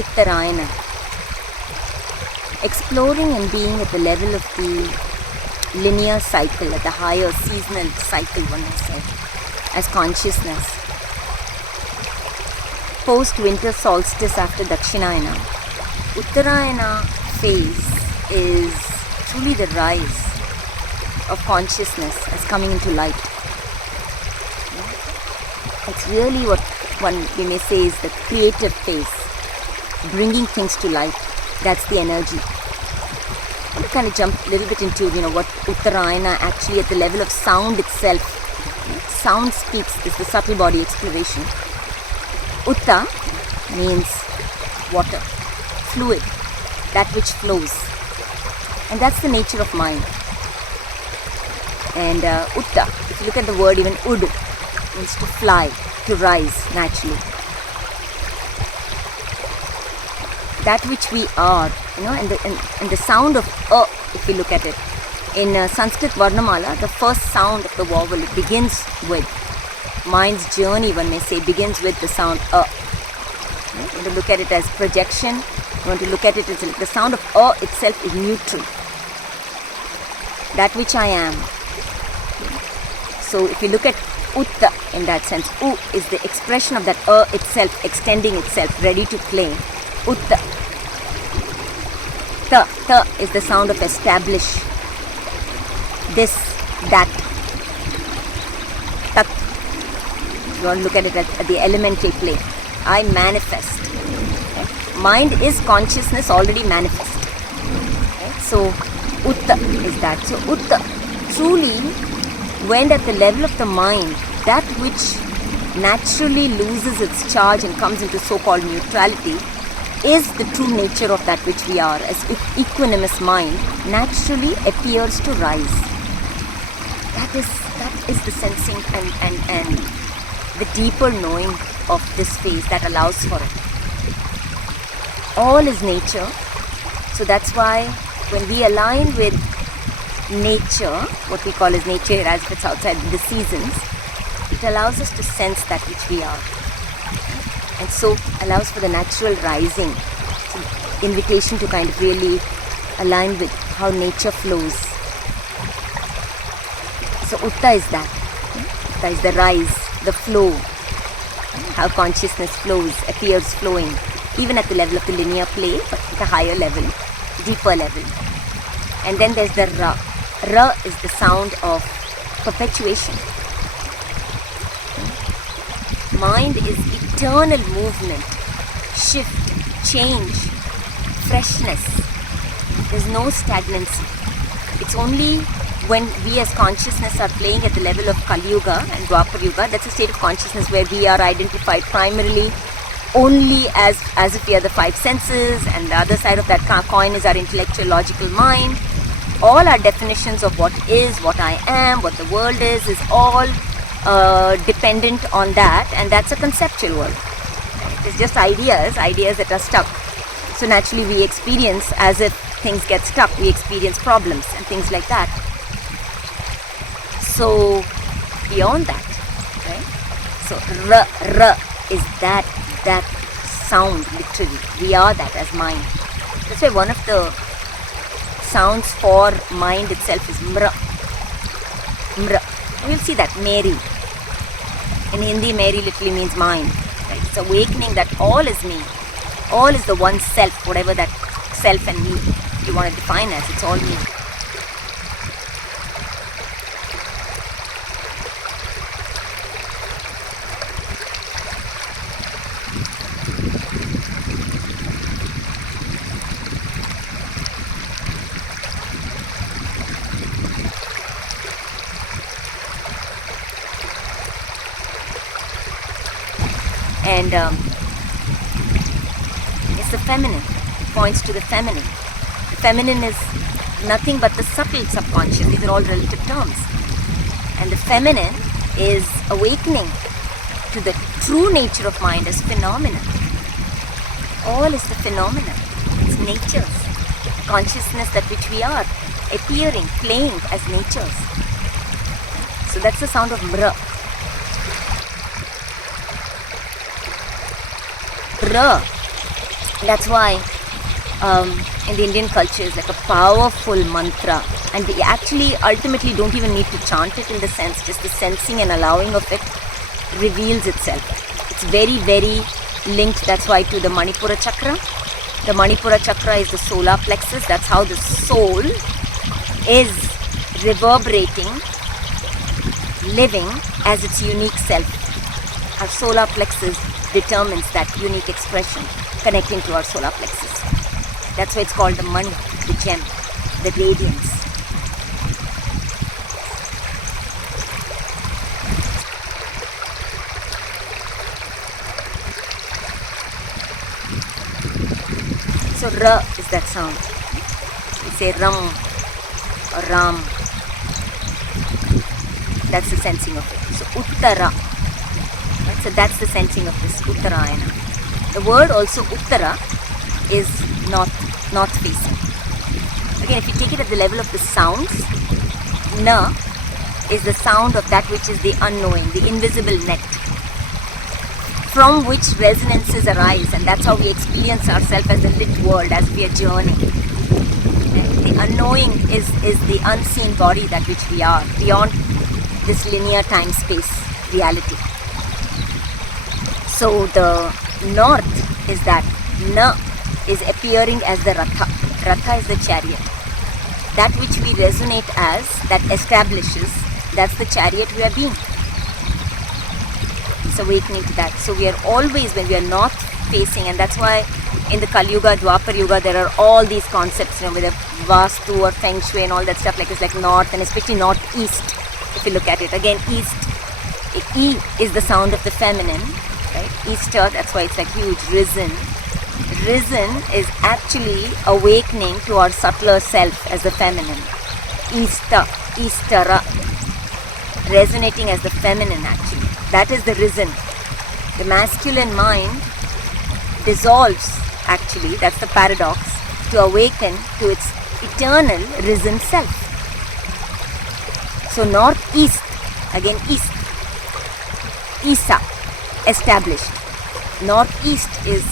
Utta'Ra'yana. Exploring and being at the level of the linear cycle, at the higher seasonal cycle, one may say, as consciousness. Post-winter solstice after Dakshinayana, Utta'ra'yana phase is truly the rise of consciousness as coming into light. It's really what we may say is the creative phase, bringing things to light. That's the energy. I'm going to kind of jump a little bit into what Utta'ra'yana actually at the level of sound itself. Sound speaks is the subtle body exploration. Utta means water, fluid, that which flows. And that's the nature of mind. And Utta, if you look at the word even Ud, means to fly, to rise naturally. That which we are, and the sound of if you look at it. In Sanskrit Varnamala, the first sound of the vowel, it begins with, mind's journey, one may say, begins with the sound You want to look at it as projection. You want to look at it as the sound of itself is neutral. That which I am. So if you look at Utta in that sense, U is the expression of that itself, extending itself, ready to play. Utta. Ta is the sound of establish. This, that. Tat. You want to look at it at the elementary plane. I manifest. Okay? Mind is consciousness already manifest. Okay? So, Utta is that. So, Utta, truly, when at the level of the mind, that which naturally loses its charge and comes into so-called neutrality, is the true nature of that which we are. As equanimous mind naturally appears to rise. That is the sensing and the deeper knowing of this phase that allows for it. All is nature. So that's why when we align with nature, what we call as nature as if it's outside the seasons, it allows us to sense that which we are. And so allows for the natural rising. So invitation to kind of really align with how nature flows. So Utta is that. Utta is the rise, the flow. How consciousness flows, appears flowing. Even at the level of the linear plane, but at a higher level, deeper level. And then there's the Ra. Ra is the sound of perpetuation. Mind is eternal movement, shift, change, freshness. There's no stagnancy. It's only when we as consciousness are playing at the level of Kali Yuga and Dwapar Yuga, that's a state of consciousness where we are identified primarily only as if we are the five senses, and the other side of that coin is our intellectual logical mind. All our definitions of what is, what I am, what the world is all dependent on that, and that's a conceptual world. It's just ideas that are stuck. So naturally we experience as if things get stuck, we experience problems and things like that. So beyond that, right? So Ra is that sound, literally. We are that as mind. That's why one of the sounds for mind itself is Mra. Mra. We'll see that, Mary. In Hindi, Mary literally means mind. Right? It's awakening that all is me. All is the one self, whatever that self and me you want to define as. It's all me. And it's the feminine. It points to the feminine. The feminine is nothing but the subtle subconscious. These are all relative terms. And the feminine is awakening to the true nature of mind as phenomena. All is the phenomena. It's natures. Consciousness that which we are. Appearing, playing as natures. So that's the sound of Mra. Ra That's why in the Indian culture is like a powerful mantra, and we actually ultimately don't even need to chant it in the sense, just the sensing and allowing of it reveals itself. It's very, very linked, that's why, to the Manipura chakra. The Manipura chakra is the solar plexus. That's how the soul is reverberating, living as its unique self. Our solar plexus determines that unique expression connecting to our solar plexus. That's why it's called the Mani, the gem, the radiance. So Ra is that sound. We say Ram or Ram. That's the sensing of it. So Uttara. Right? So that's the sensing of this Utta'Ra'yana. The word also Uttara is north facing. Again, if you take it at the level of the sounds, Na is the sound of that which is the unknowing, the invisible net, from which resonances arise, and that's how we experience ourselves as a lit world, as we are journeying. The unknowing is the unseen body that which we are, beyond this linear time-space reality. So the north is that Na is appearing as the Ratha. Ratha is the chariot. That which we resonate as, that establishes, that's the chariot we are being. It's awakening to that. So we are always, when we are north facing, and that's why in the Kali Yuga, Dwapar Yuga, there are all these concepts, with the Vastu or Feng Shui and all that stuff, like it's like north, and especially northeast, if you look at it. Again, east, E is the sound of the feminine, right? Easter, that's why it's like huge, risen. Risen is actually awakening to our subtler self as the feminine. Eastara, resonating as the feminine actually. That is the risen. The masculine mind dissolves actually, that's the paradox, to awaken to its eternal risen self. So northeast, again east. Isa, established. Northeast is,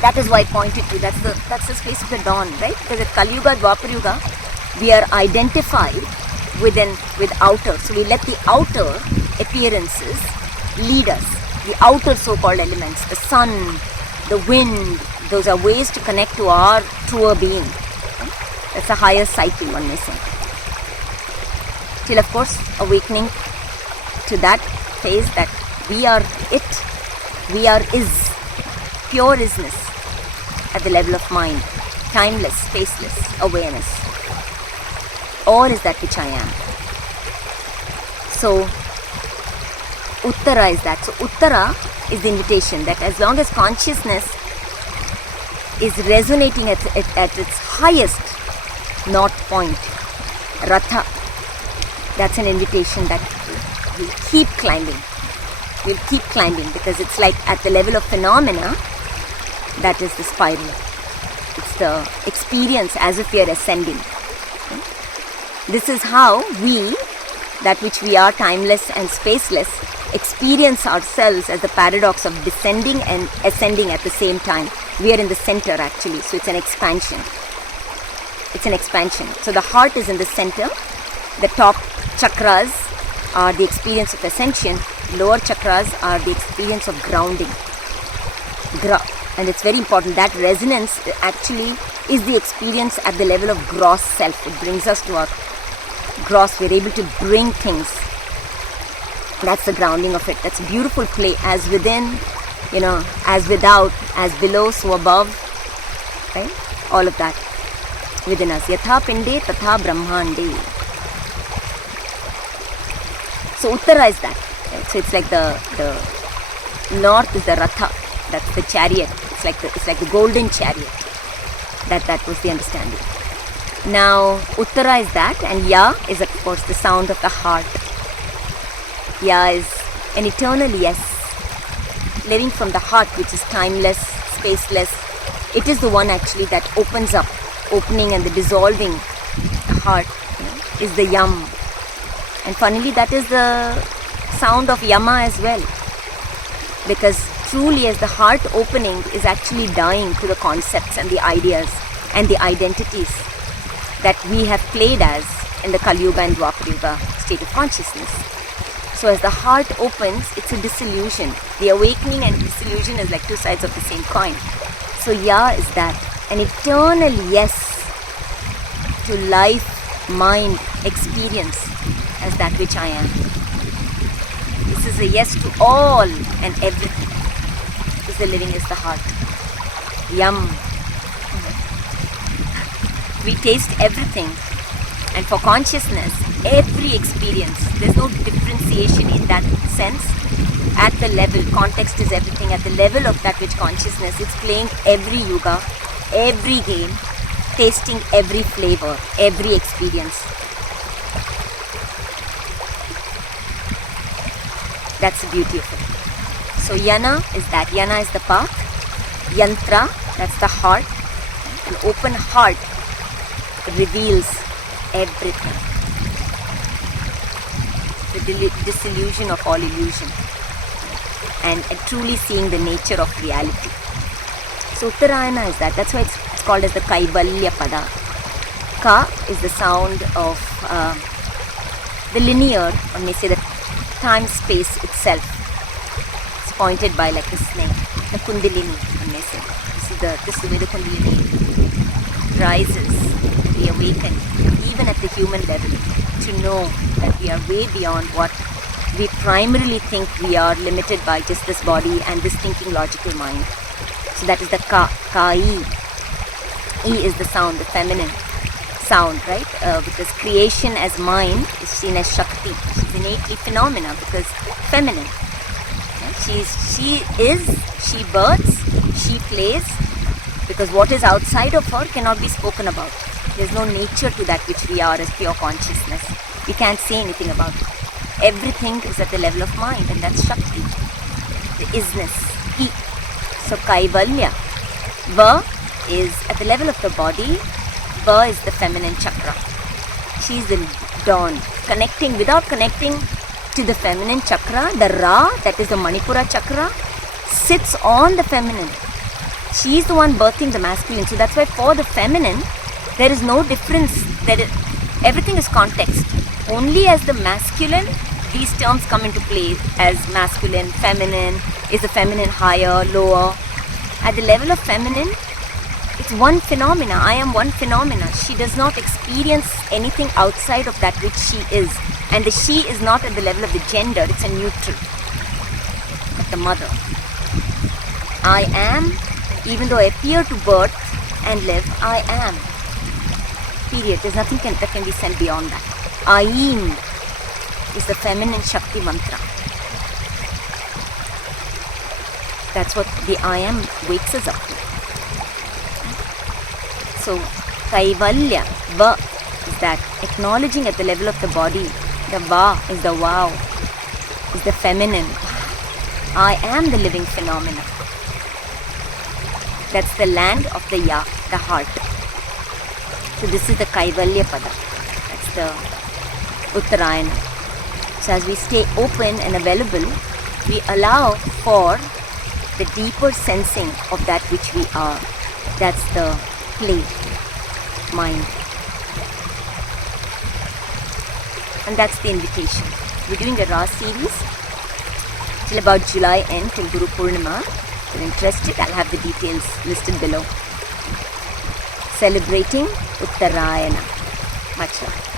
that is why I pointed to, that's the space of the dawn, right? Because at Kali Yuga, Dwapar Yuga, we are identified with outer. So we let the outer appearances lead us. The outer so-called elements, the sun, the wind, those are ways to connect to our truer being. That's a higher psyche, one may say. Till of course awakening to that phase that we are it, we are is, pure isness at the level of mind, timeless, spaceless awareness. All is that which I am. So Uttara is that. So Uttara is the invitation that as long as consciousness is resonating at its highest north point, Ratha, that's an invitation that we'll keep climbing. We'll keep climbing because it's like at the level of phenomena, that is the spiral. It's the experience as if we are ascending. This is how we, that which we are, timeless and spaceless, experience ourselves as the paradox of descending and ascending at the same time. We are in the center actually, so it's an expansion. It's an expansion. So the heart is in the center. The top chakras are the experience of ascension. Lower chakras are the experience of grounding. And it's very important. That resonance actually is the experience at the level of gross self. It brings us to our gross. We're able to bring things. That's the grounding of it. That's a beautiful play. As within, as without, as below, so above. Right? All of that within us. Yatha pinde tatha brahmande. So Uttara is that. Right? So it's like the north is the Ratha. That's the chariot. It's like the golden chariot. That was the understanding. Now Uttara is that, and Ya is of course the sound of the heart. Ya is an eternal yes, living from the heart, which is timeless, spaceless. It is the one actually that opens up, opening and the dissolving heart is the Yam. And funnily that is the sound of Yama as well, because truly as the heart opening is actually dying to the concepts and the ideas and the identities that we have played as in the Kali Yuga and Dwapara Yuga state of consciousness. So as the heart opens, it's a disillusion. The awakening and disillusion is like two sides of the same coin. So Ya is that, an eternal yes to life, mind, experience as that which I am. This is a yes to all and everything. Because the living is the heart. Yum. We taste everything. And for consciousness, every experience, there's no differentiation in that sense. At the level, context is everything. At the level of that which consciousness, it's playing every yuga, every game, tasting every flavor, every experience. That's the beauty of it. So Yana is that. Yana is the path. Yantra, that's the heart. An open heart reveals everything. The disillusion of all illusion. And truly seeing the nature of reality. So Utta'Ra'yana is that. That's why it's called as the Kaivalya Pada. Ka is the sound of the linear, or may say the time-space itself. It's pointed by like a snake. The Kundalini, one may say. This is the way the Kundalini rises, we awaken, even at the human level, to know that we are way beyond what we primarily think we are, limited by just this body and this thinking logical mind. So that is the Kai. E is the sound, the feminine sound, right? Because creation as mind is seen as Shakti. She's innately phenomena because feminine. She births, she plays, because what is outside of her cannot be spoken about. There's no nature to that which we are as pure consciousness. We can't say anything about it. Everything is at the level of mind, and that's Shakti, the isness, E. So Kaivalya, Va is at the level of the body, Va is the feminine chakra. She's the dawn, connecting, without connecting to the feminine chakra, the Ra, that is the Manipura chakra, sits on the feminine. She's the one birthing the masculine. So that's why for the feminine, there is no difference. Everything is context. Only as the masculine, these terms come into play as masculine, feminine. Is the feminine higher, lower? At the level of feminine, it's one phenomena. I am one phenomena. She does not experience anything outside of that which she is. And the she is not at the level of the gender. It's a neutral. Like the mother. I am, even though I appear to birth and live, I am. Period. There's nothing that can be sent beyond that. Aim is the feminine Shakti mantra. That's what the I am wakes us up to. So, Kaivalya, Va, is that acknowledging at the level of the body. The Va is the wow, is the feminine. I am the living phenomena. That's the land of the Ya, the heart. So this is the Kaivalya Pada. That's the Utta'Ra'yana. So as we stay open and available, we allow for the deeper sensing of that which we are. That's the play, mind. And that's the invitation. We're doing a Ra series till about July end, till Gu'Ru Poornima. If you're interested, I'll have the details listed below. Celebrating Utta'Ra'yana. Much love.